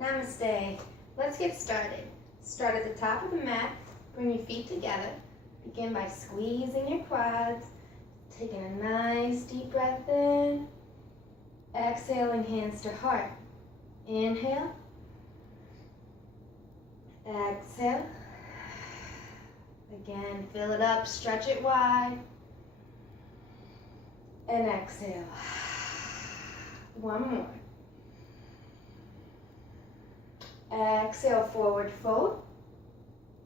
Namaste. Let's get started. Start at the top of the mat. Bring your feet together. Begin by squeezing your quads. Taking a nice deep breath in. Exhaling, hands to heart. Inhale. Exhale. Again, fill it up, stretch it wide. And exhale. One more. Exhale, forward fold.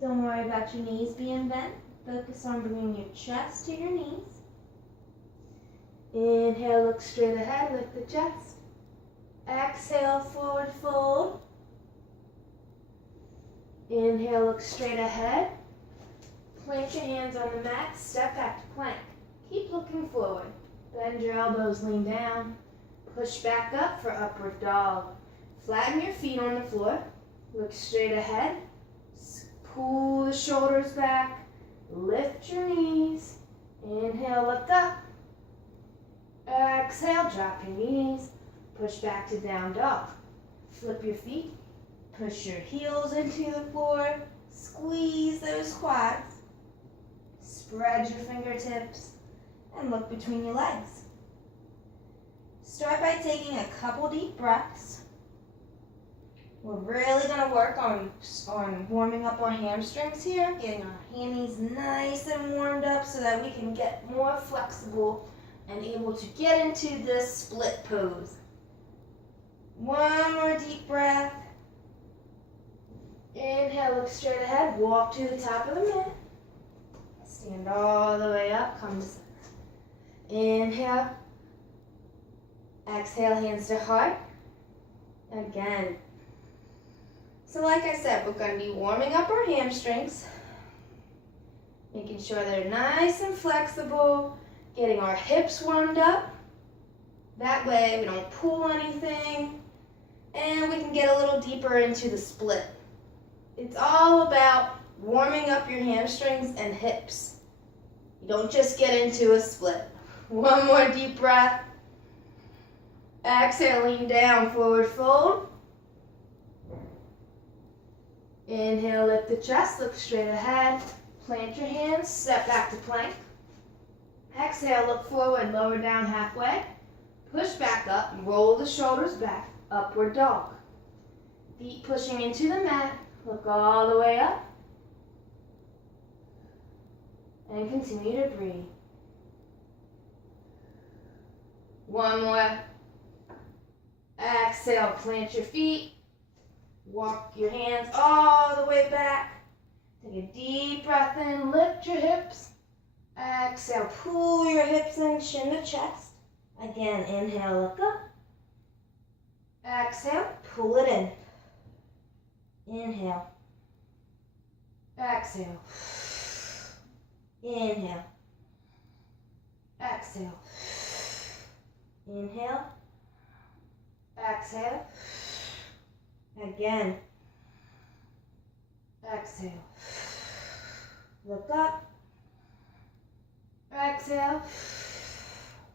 Don't worry about your knees being bent. Focus on bringing your chest to your knees. Inhale, look straight ahead, lift the chest. Exhale, forward fold. Inhale, look straight ahead. Plant your hands on the mat, step back to plank. Keep looking forward. Bend your elbows, lean down. Push back up for upward dog. Flatten your feet on the floor. Look straight ahead. Pull the shoulders back. Lift your knees. Inhale, look up. Exhale, drop your knees. Push back to down dog. Flip your feet. Push your heels into the floor. Squeeze those quads. Spread your fingertips and look between your legs. Start by taking a couple deep breaths. We're really going to work on warming up our hamstrings here, getting our hammies nice and warmed up so that we can get more flexible and able to get into this split pose. One more deep breath. Inhale, look straight ahead, walk to the top of the mat. Stand all the way up, come to center. Inhale. Exhale, hands to heart. Again. So like I said, we're going to be warming up our hamstrings, making sure they're nice and flexible, getting our hips warmed up. That way we don't pull anything, and we can get a little deeper into the split. It's all about warming up your hamstrings and hips. You don't just get into a split. One more deep breath. Exhale, lean down, forward fold. Inhale, lift the chest, look straight ahead. Plant your hands, step back to plank. Exhale, look forward, lower down halfway. Push back up, roll the shoulders back, upward dog. Feet pushing into the mat, look all the way up. And continue to breathe. One more. Exhale, plant your feet. Walk your hands all the way back. Take a deep breath in, lift your hips. Exhale, pull your hips in, chin to chest. Again, inhale, look up. Exhale, pull it in. Inhale. Exhale. Inhale. Exhale. Inhale. Exhale. Again. Exhale. Look up. Exhale.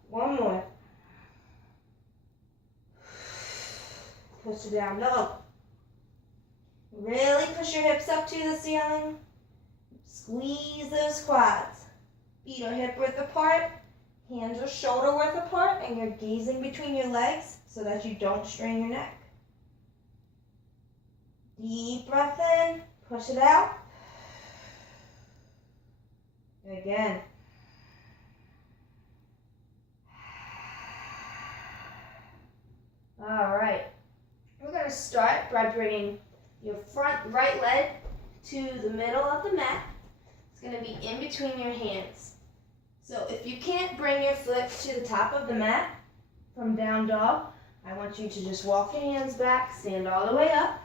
One more. Push it down dog. Really push your hips up to the ceiling. Squeeze those quads. Feet are hip width apart. Hands are shoulder width apart, and you're gazing between your legs so that you don't strain your neck. Deep breath in, push it out. Again. All right. We're going to start by bringing your front right leg to the middle of the mat. It's going to be in between your hands. So if you can't bring your foot to the top of the mat from down dog, I want you to just walk your hands back, stand all the way up,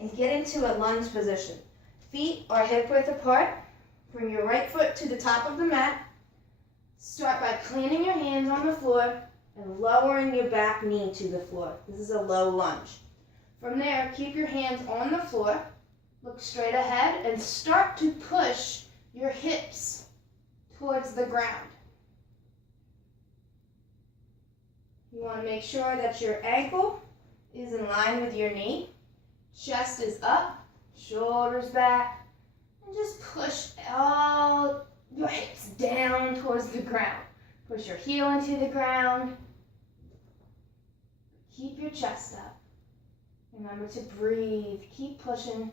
and get into a lunge position. Feet are hip width apart. Bring your right foot to the top of the mat. Start by planting your hands on the floor and lowering your back knee to the floor. This is a low lunge. From there, keep your hands on the floor. Look straight ahead and start to push your hips towards the ground. You want to make sure that your ankle is in line with your knee. Chest is up, shoulders back, and just push all your hips down towards the ground. Push your heel into the ground. Keep your chest up. Remember to breathe. Keep pushing.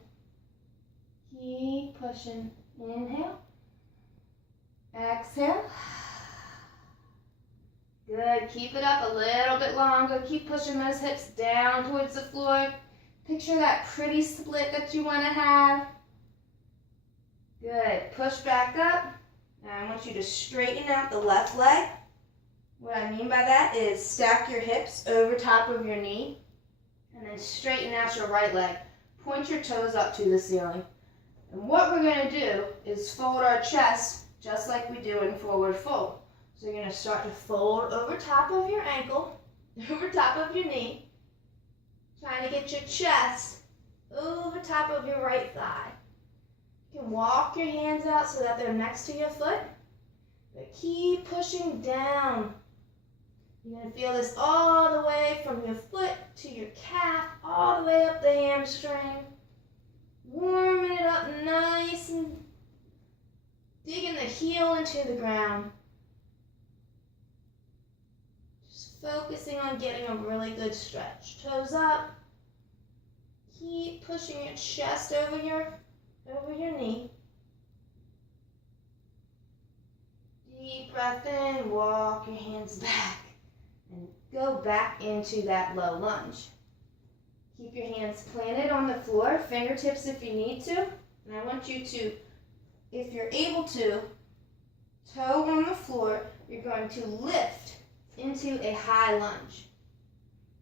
Keep pushing. Inhale. Exhale. Good. Keep it up a little bit longer. Keep pushing those hips down towards the floor. Picture that pretty split that you want to have. Good. Push back up. Now I want you to straighten out the left leg. What I mean by that is stack your hips over top of your knee and then straighten out your right leg. Point your toes up to the ceiling. And what we're going to do is fold our chest just like we do in forward fold. So you're going to start to fold over top of your ankle, over top of your knee, trying to get your chest over top of your right thigh. You can walk your hands out so that they're next to your foot, but keep pushing down. You're going to feel this all the way from your foot to your calf, all the way up the hamstring. Warming it up nice and digging the heel into the ground. Just focusing on getting a really good stretch. Toes up. Keep pushing your chest over your knee. Deep breath in, walk your hands back, and go back into that low lunge. Keep your hands planted on the floor, fingertips if you need to, and I want you to, if you're able to, toe on the floor, you're going to lift into a high lunge.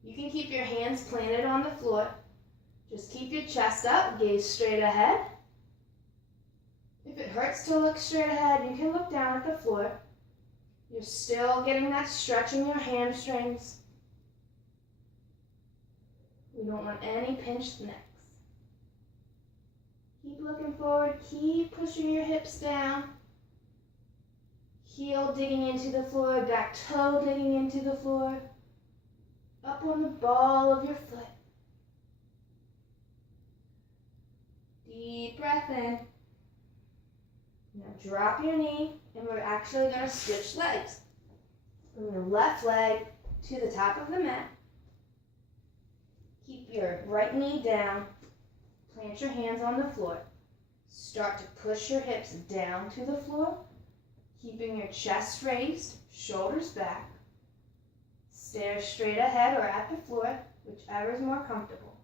You can keep your hands planted on the floor. Just keep your chest up, gaze straight ahead. If it hurts to look straight ahead, you can look down at the floor. You're still getting that stretch in your hamstrings. We don't want any pinched necks. Keep looking forward, keep pushing your hips down. Heel digging into the floor, back toe digging into the floor. Up on the ball of your foot. Deep breath in. Now drop your knee, and we're actually going to switch legs. Bring your left leg to the top of the mat. Keep your right knee down. Plant your hands on the floor. Start to push your hips down to the floor, keeping your chest raised, shoulders back. Stare straight ahead or at the floor, whichever is more comfortable.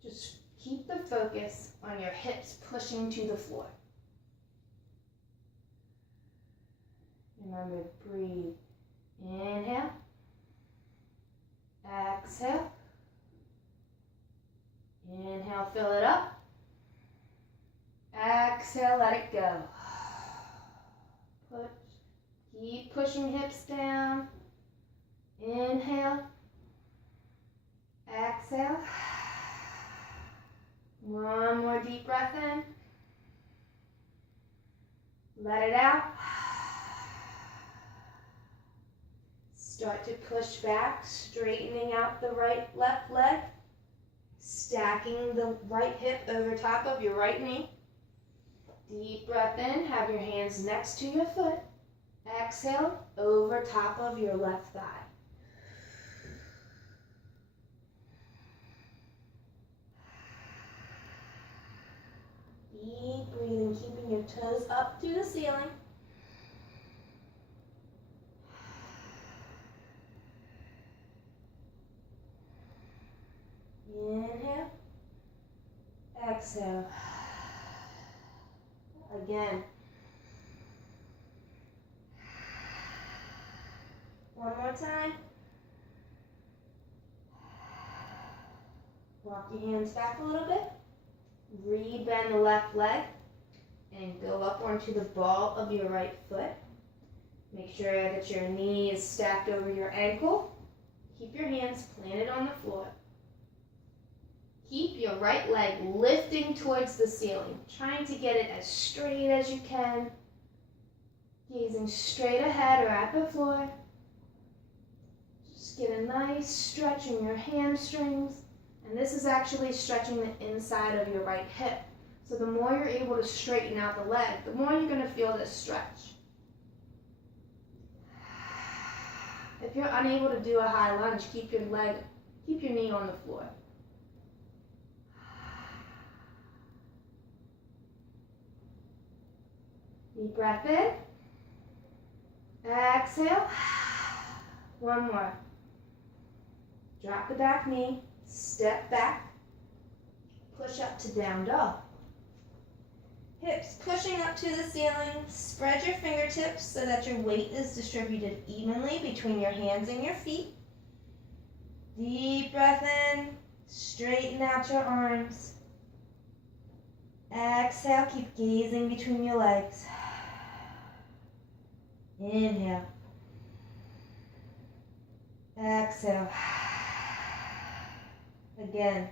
Just keep the focus on your hips pushing to the floor. Remember to breathe. Inhale. Exhale. Inhale, fill it up. Exhale, let it go. Keep pushing hips down. Inhale. Exhale. One more deep breath in. Let it out. Start to push back, straightening out the left leg. Stacking the right hip over top of your right knee. Deep breath in, have your hands next to your foot. Exhale, over top of your left thigh. Deep breathing, keeping your toes up to the ceiling. Inhale. Exhale. Again. One more time. Walk your hands back a little bit. Rebend the left leg and go up onto the ball of your right foot. Make sure that your knee is stacked over your ankle. Keep your hands planted on the floor. Keep your right leg lifting towards the ceiling, trying to get it as straight as you can. Gazing straight ahead or at the floor. Just get a nice stretch in your hamstrings. And this is actually stretching the inside of your right hip. So the more you're able to straighten out the leg, the more you're going to feel this stretch. If you're unable to do a high lunge, keep your knee on the floor. Deep breath in. Exhale. One more. Drop the back knee, step back, push up to down dog. Hips pushing up to the ceiling, spread your fingertips so that your weight is distributed evenly between your hands and your feet. Deep breath in, straighten out your arms. Exhale, keep gazing between your legs. Inhale. Exhale. Again.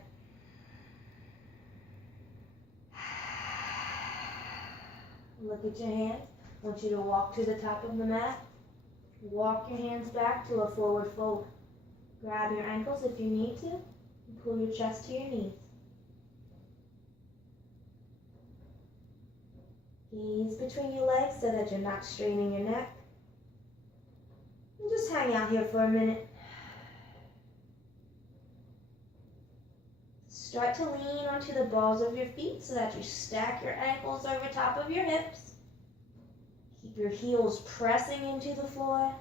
Look at your hands. I want you to walk to the top of the mat. Walk your hands back to a forward fold. Grab your ankles if you need to. And pull your chest to your knees. Gaze between your legs so that you're not straining your neck. And just hang out here for a minute. Start to lean onto the balls of your feet so that you stack your ankles over top of your hips. Keep your heels pressing into the floor.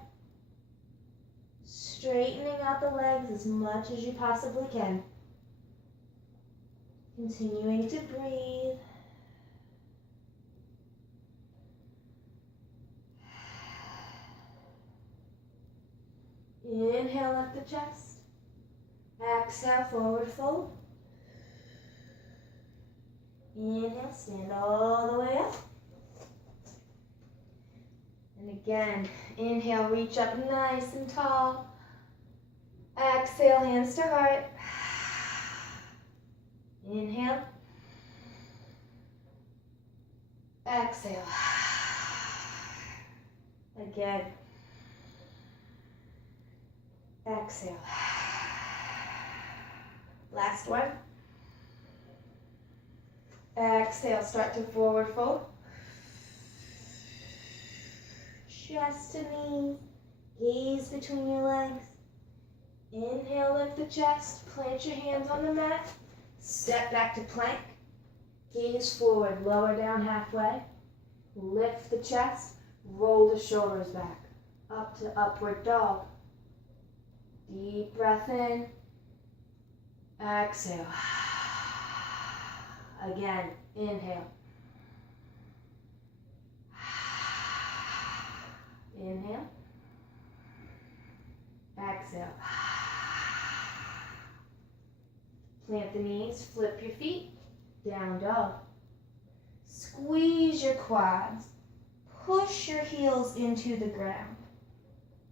Straightening out the legs as much as you possibly can. Continuing to breathe. Inhale, lift the chest. Exhale, forward fold. Inhale, stand all the way up. And again, inhale, reach up nice and tall. Exhale, hands to heart. Inhale. Exhale. Again. Exhale. Last one. Exhale, start to forward fold. Chest to knees. Gaze between your legs. Inhale, lift the chest. Plant your hands on the mat. Step back to plank. Gaze forward, lower down halfway. Lift the chest. Roll the shoulders back. Up to upward dog. Deep breath in. Exhale. Again, inhale. Inhale. Exhale. Plant the knees, flip your feet, down dog. Squeeze your quads. Push your heels into the ground.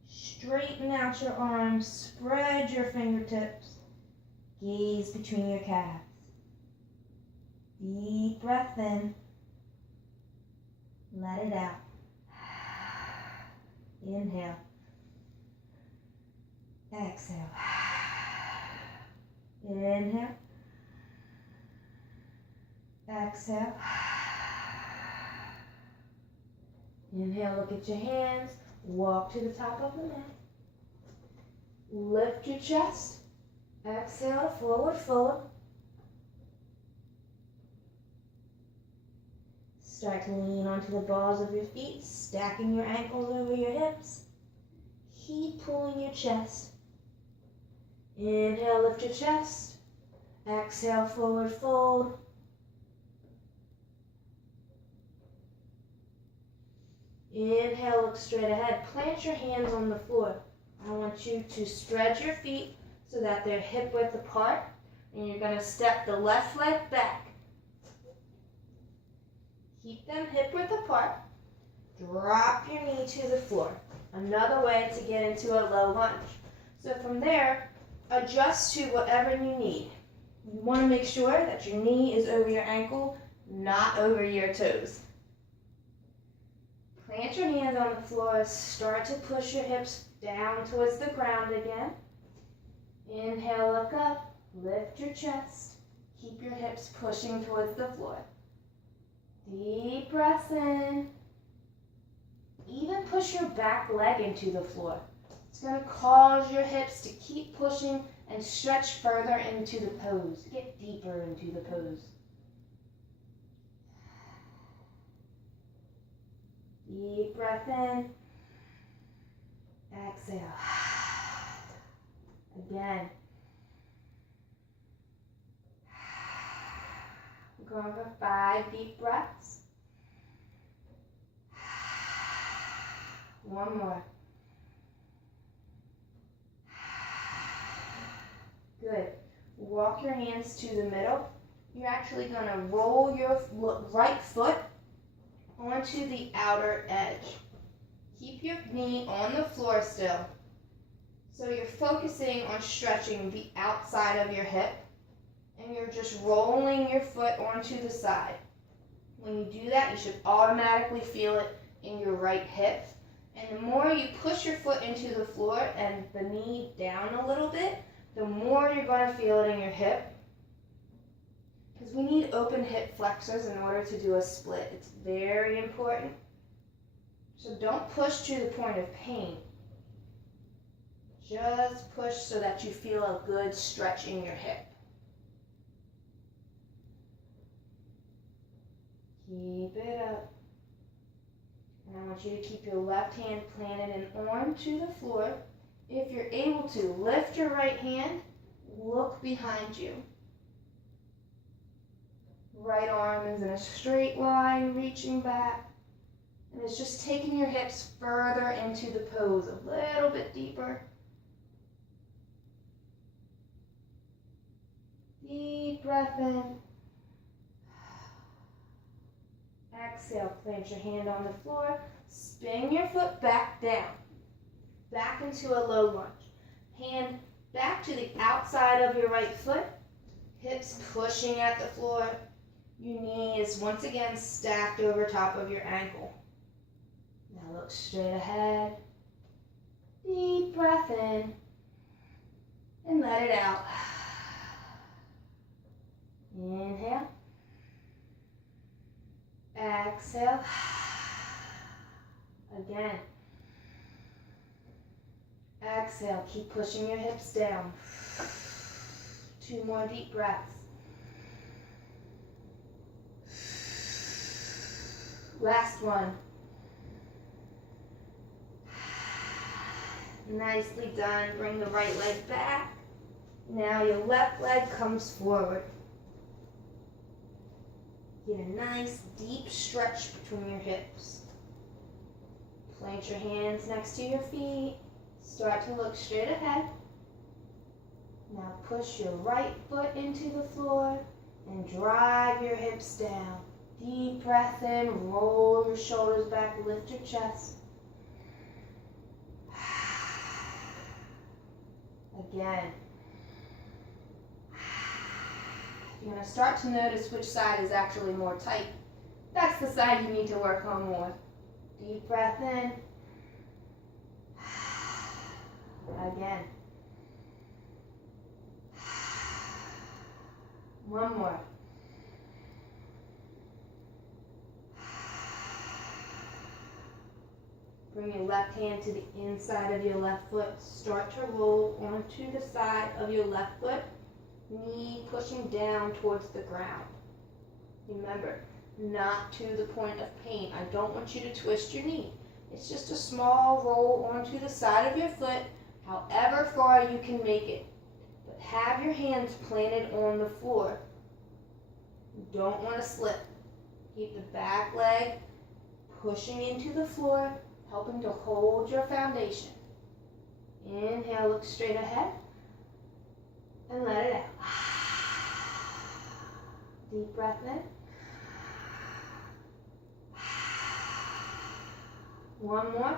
Straighten out your arms, spread your fingertips. Gaze between your calves. Deep breath in. Let it out. Inhale. Exhale. Inhale. Exhale. Inhale, look at your hands. Walk to the top of the mat. Lift your chest. Exhale, forward fold. Start to lean onto the balls of your feet, stacking your ankles over your hips. Keep pulling your chest. Inhale, lift your chest. Exhale, forward fold. Inhale, look straight ahead. Plant your hands on the floor. I want you to spread your feet so that they're hip width apart. And you're going to step the left leg back. Keep them hip width apart. Drop your knee to the floor. Another way to get into a low lunge. So from there, adjust to whatever you need. You want to make sure that your knee is over your ankle, not over your toes. Plant your hands on the floor. Start to push your hips down towards the ground again. Inhale, look up. Lift your chest. Keep your hips pushing towards the floor. Deep breaths in. Even push your back leg into the floor. It's going to cause your hips to keep pushing and stretch further into the pose. Get deeper into the pose. Deep breath in. Exhale. Again. We're going for 5 deep breaths. One more. Good. Walk your hands to the middle. You're actually going to roll your right foot onto the outer edge. Keep your knee on the floor still. So you're focusing on stretching the outside of your hip, and you're just rolling your foot onto the side. When you do that, you should automatically feel it in your right hip. And the more you push your foot into the floor and the knee down a little bit, the more you're going to feel it in your hip. Because we need open hip flexors in order to do a split. It's very important. So don't push to the point of pain. Just push so that you feel a good stretch in your hip. Keep it up. And I want you to keep your left hand planted and onto the floor. If you're able to, lift your right hand, look behind you. Right arm is in a straight line, reaching back. And it's just taking your hips further into the pose, a little bit deeper. Deep breath in. Exhale, plant your hand on the floor. Spin your foot back down. Back into a low lunge. Hand back to the outside of your right foot. Hips pushing at the floor. Your knee is once again stacked over top of your ankle. Now look straight ahead. Deep breath in. And let it out. Inhale. Exhale. Again. Exhale. Keep pushing your hips down. 2 more deep breaths. Last one. Nicely done. Bring the right leg back. Now your left leg comes forward. Get a nice deep stretch between your hips. Plant your hands next to your feet. Start to look straight ahead. Now push your right foot into the floor and drive your hips down. Deep breath in, roll your shoulders back, lift your chest. Again. You're going to start to notice which side is actually more tight. That's the side you need to work on more. Deep breath in. Again. One more. Bring your left hand to the inside of your left foot. Start to roll onto the side of your left foot. Knee pushing down towards the ground. Remember, not to the point of pain. I don't want you to twist your knee. It's just a small roll onto the side of your foot, however far you can make it. But have your hands planted on the floor. You don't want to slip. Keep the back leg pushing into the floor, helping to hold your foundation. Inhale, look straight ahead. And let it out. Deep breath in. One more.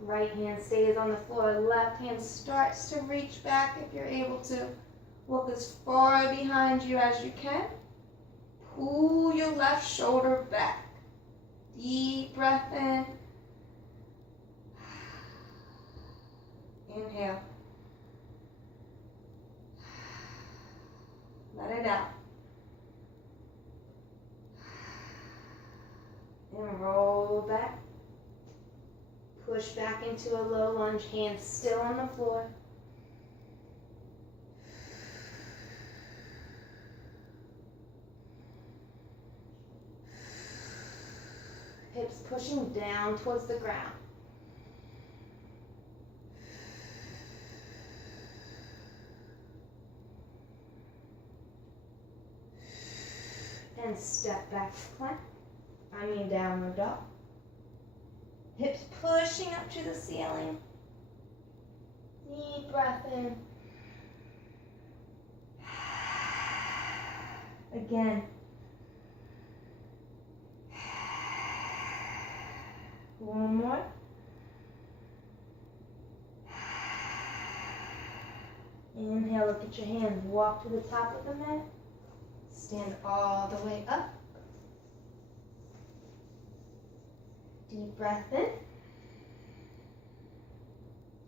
Right hand stays on the floor. Left hand starts to reach back if you're able to. Look as far behind you as you can. Pull your left shoulder back. Deep breath in. Inhale. Let it out. And roll back. Push back into a low lunge, hands still on the floor. Hips pushing down towards the ground. And step back to plank. Downward dog. Hips pushing up to the ceiling. Deep breath in. Again. One more. Inhale, look at your hands. Walk to the top of the mat. Stand all the way up. Deep breath in.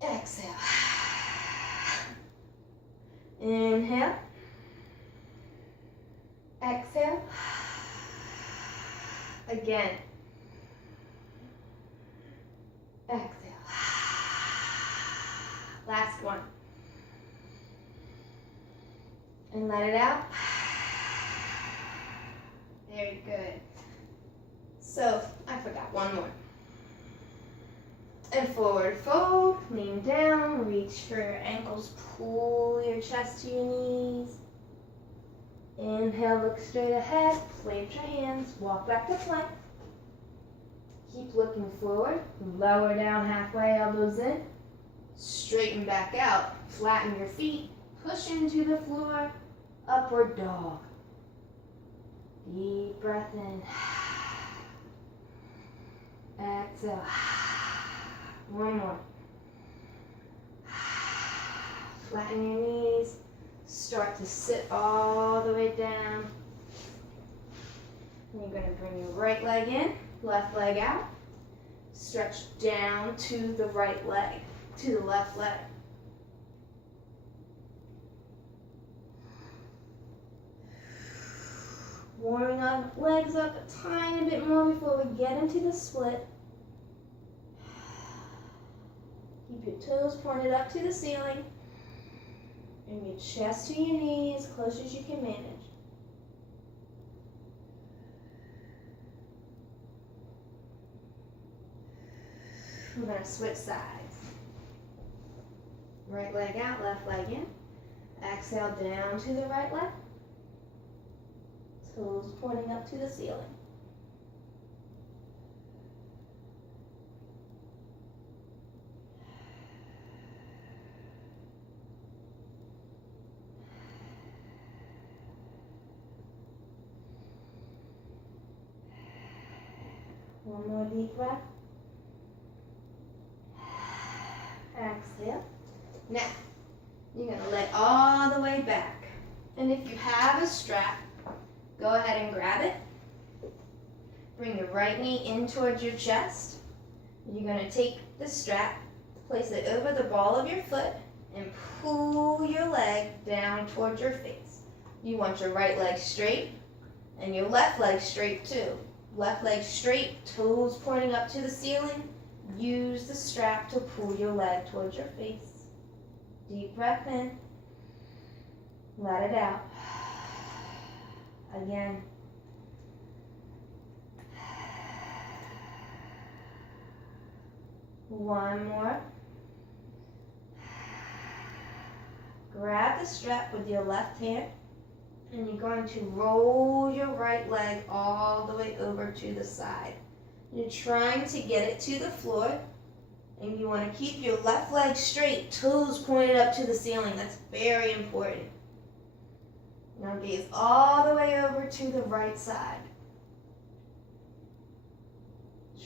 Exhale. Inhale. Exhale. Again. Exhale. Last one. And let it out. Very good. So, I forgot one more. And forward fold, lean down, reach for your ankles, pull your chest to your knees. Inhale, look straight ahead, plant your hands, walk back to plank. Keep looking forward, lower down halfway, elbows in. Straighten back out, flatten your feet, push into the floor, upward dog. Deep breath in. Exhale. One more. Flatten your knees. Start to sit all the way down. And you're going to bring your right leg in, left leg out. Stretch down to the right leg, to the left leg. Warming our legs up a tiny bit more before we get into the split. Keep your toes pointed up to the ceiling. Bring your chest to your knee as close as you can manage. We're going to switch sides. Right leg out, left leg in. Exhale down to the right leg. Toes pointing up to the ceiling. One more deep breath. Exhale. Now, you're going to lay all the way back. And if you have a strap, go ahead and grab it. Bring your right knee in towards your chest. You're going to take the strap, place it over the ball of your foot, and pull your leg down towards your face. You want your right leg straight and your left leg straight too. Left leg straight, toes pointing up to the ceiling. Use the strap to pull your leg towards your face. Deep breath in. Let it out. Again. One more. Grab the strap with your left hand, and you're going to roll your right leg all the way over to the side. You're trying to get it to the floor, and you want to keep your left leg straight, toes pointed up to the ceiling. That's very important. Now gaze all the way over to the right side.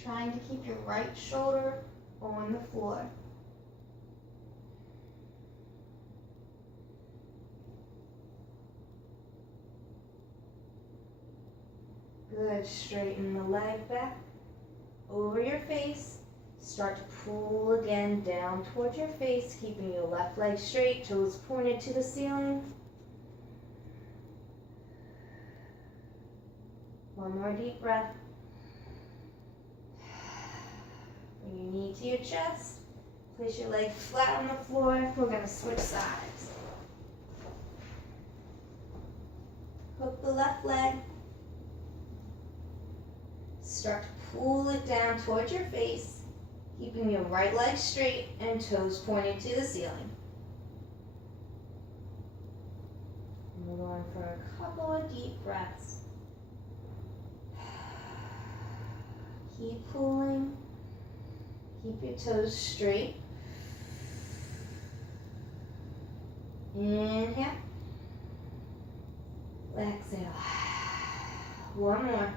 Trying to keep your right shoulder on the floor. Good. Straighten the leg back over your face. Start to pull again down towards your face, keeping your left leg straight, toes pointed to the ceiling. One more deep breath. Bring your knee to your chest. Place your leg flat on the floor. We're going to switch sides. Hook the left leg. Start to pull it down towards your face, keeping your right leg straight and toes pointed to the ceiling. And we're going for a couple of deep breaths. Keep pulling. Keep your toes straight. Inhale. Exhale. One more.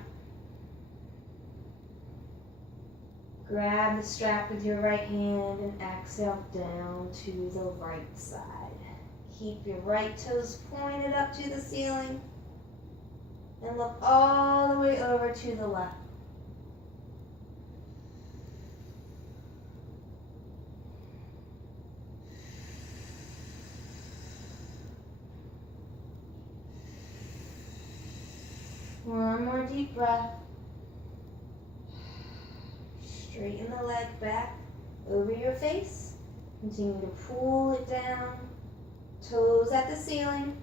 Grab the strap with your right hand and exhale down to the right side. Keep your right toes pointed up to the ceiling and look all the way over to the left. One more deep breath. Straighten the leg back over your face. Continue to pull it down. Toes at the ceiling.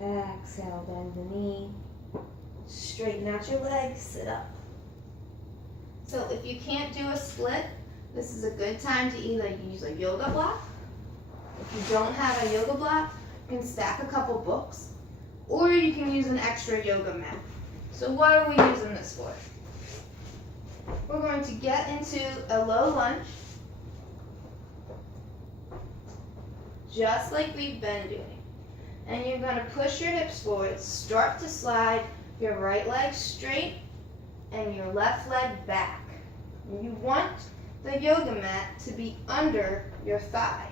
Exhale, bend the knee. Straighten out your legs, sit up. So if you can't do a split, this is a good time to either use a yoga block. If you don't have a yoga block, you can stack a couple books, or you can use an extra yoga mat. So what are we using this for? We're going to get into a low lunge, just like we've been doing. And you're going to push your hips forward, start to slide your right leg straight and your left leg back. And you want the yoga mat to be under your thigh.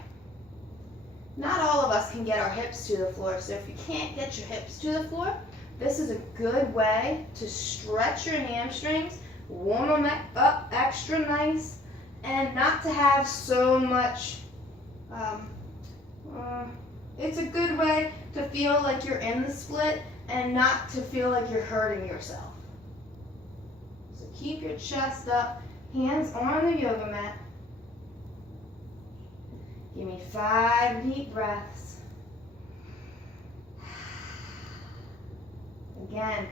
Not all of us can get our hips to the floor, so if you can't get your hips to the floor, this is a good way to stretch your hamstrings, warm them up extra nice, and not to have so much, it's a good way to feel like you're in the split and not to feel like you're hurting yourself. So keep your chest up, hands on the yoga mat. Give me 5 deep breaths. Again.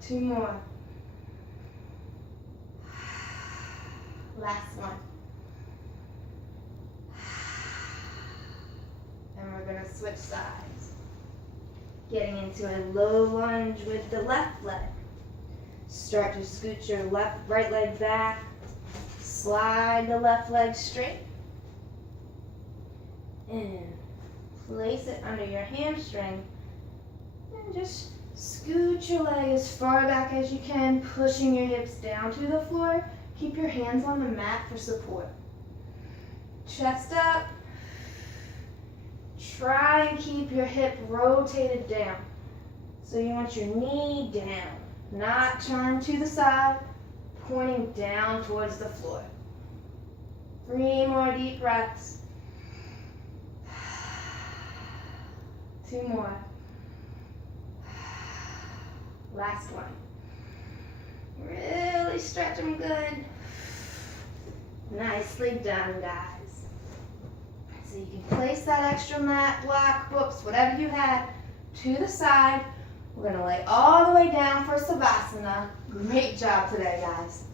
Two more. Last one. And we're going to switch sides. Getting into a low lunge with the left leg. Start to scoot your right leg back. Slide the left leg straight. And place it under your hamstring. And just scoot your leg as far back as you can, pushing your hips down to the floor. Keep your hands on the mat for support. Chest up. Try and keep your hip rotated down. So you want your knee down, not turn to the side, pointing down towards the floor. 3 more deep breaths. 2 more. Last one. Really stretch them good. Nicely done, guys. So you can place that extra mat, block, books, whatever you have, to the side. We're going to lay all the way down for Savasana. Great job today, guys.